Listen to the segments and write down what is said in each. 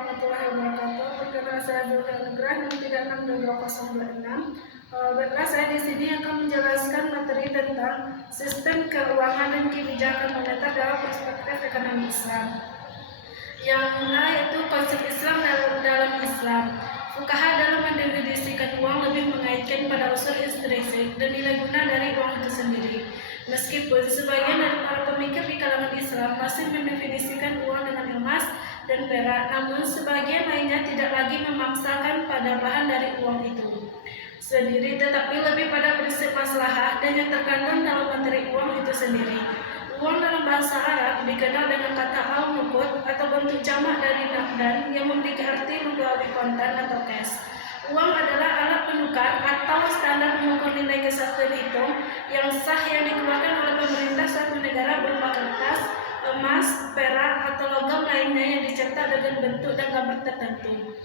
warahmatullahi wabarakatuh. Perkenalkan saya Zulfa Nugrah 6362026. Baiklah, saya di sini akan menjelaskan materi tentang sistem keuangan dan kebijakan moneter dalam perspektif ekonomi Islam. Yang A yaitu konsep Islam dalam Islam. Fuqaha dalam mendefinisikan uang lebih mengaitkan pada unsur intrinsik dan nilai guna dari uang itu sendiri. Meskipun sebagian dari para pemikir di kalangan Islam masih mendefinisikan uang dengan emas dan perak, namun sebagian lainnya tidak lagi memaksakan pada bahan dari uang itu sendiri, tetapi lebih pada prinsip maslahah dan yang terkandung dalam materi uang itu sendiri. Uang dalam bahasa Arab dikenal dengan kata al-nuqud atau bentuk jamak dari naqdan yang memiliki arti melalui kontan atau cash. Uang adalah alat penukar atau standar mengukur nilai kesatuan hitung yang sah yang dikeluarkan oleh pemerintah suatu negara berupa kertas, emas, perak, atau logam lainnya yang dicetak dengan bentuk dan gambar tertentu.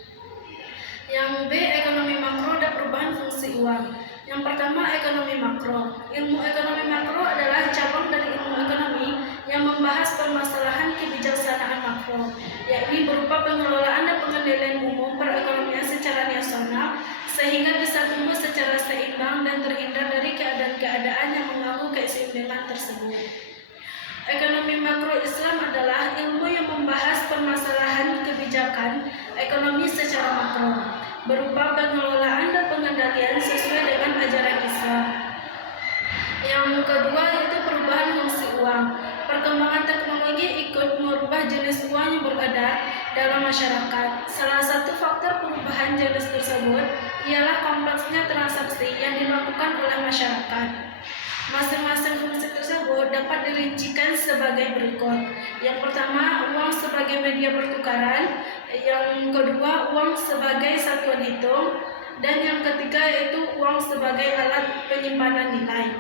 Yang B, ekonomi makro dan perubahan fungsi uang. Yang pertama, ekonomi makro. Ilmu ekonomi makro adalah cabang dari ilmu ekonomi yang membahas permasalahan kebijaksanaan makro, yakni berupa pengelolaan dan pengendalian umum perekonomian secara nasional sehingga bisa tumbuh secara seimbang dan terhindar dari keadaan-keadaan yang mengganggu keseimbangan tersebut. Ekonomi makro Islam adalah ilmu yang membahas permasalahan kebijakan ekonomi secara makro, berupa pengelolaan dan pengendalian sesuai dengan ajaran Islam. Yang kedua yaitu perubahan fungsi uang. Perkembangan teknologi ikut merubah jenis uang yang beredar dalam masyarakat. Salah satu faktor perubahan jenis tersebut ialah kompleksnya transaksi yang dilakukan oleh masyarakat. Masing-masing fungsi tersebut dapat dirincikan sebagai berikut. Yang pertama, uang sebagai media pertukaran. Yang kedua, uang sebagai satuan hitung. Dan yang ketiga yaitu uang sebagai alat penyimpanan nilai.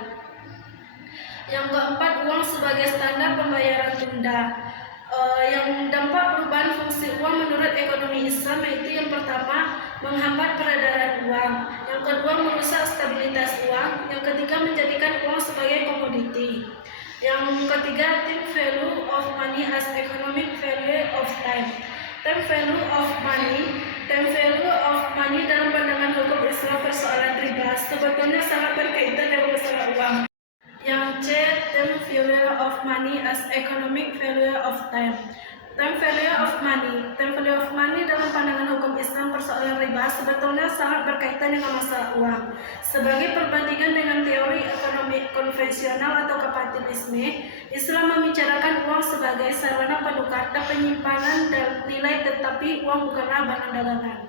Yang keempat, uang sebagai standar pembayaran tunda. Yang dampak perubahan fungsi uang menurut ekonomi Islam yaitu yang pertama, menghambat peredaran uang. Yang kedua, merusak stabilitas uang. Yang ketiga, menjadikan uang sebagai komoditi. Yang ketiga, time value of money as economic value of time. Time value of money dalam pandangan hukum Islam persoalan riba sebetulnya sangat berkaitan dengan masalah uang. Yang C, time value of money as economic value of time. Time value of money dalam pandangan hukum Islam persoalan riba sebetulnya sangat berkaitan dengan masalah uang. Sebagai perbandingan dengan teori ekonomi konvensional atau kapitalisme, Islam membicarakan uang sebagai sarana penukar dan penyimpanan nilai, tetapi uang bukanlah barang dagangan.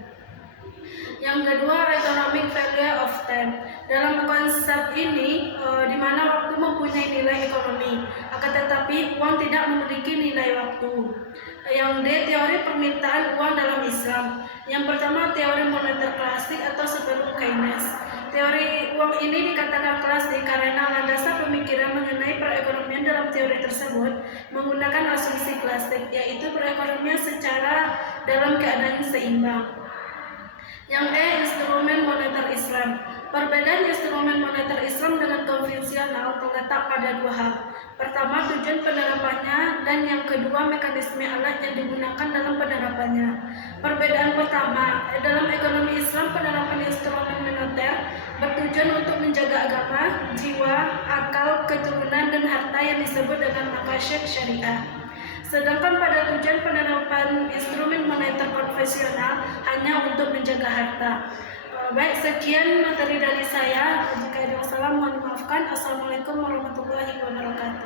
Yang kedua, economic value of time. Dalam konsep ini, di mana waktu mempunyai nilai ekonomi, akan tetapi uang tidak memiliki nilai waktu. Yang D, teori permintaan uang dalam Islam. Yang pertama, teori moneter klasik atau sebelum Keynes. Teori uang ini dikatakan klasik karena landasan pemikiran mengenai perekonomian dalam teori tersebut menggunakan asumsi klasik, yaitu perekonomian secara dalam keadaan seimbang. Yang E, instrumen moneter Islam. Perbedaan instrumen moneter Islam dengan konvensional terletak pada dua hal. Pertama, tujuan penerapannya, dan yang kedua, mekanisme alat yang digunakan dalam penerapannya. Perbedaan pertama, dalam ekonomi Islam, penerapan instrumen moneter bertujuan untuk menjaga agama, jiwa, akal, keturunan, dan harta yang disebut dengan maqasid syariah. Sedangkan pada tujuan penerapan instrumen moneter konvensional hanya untuk menjaga harta. Baik, sekian materi dari saya. Jika ada salah mohon dimaafkan. Assalamualaikum warahmatullahi wabarakatuh.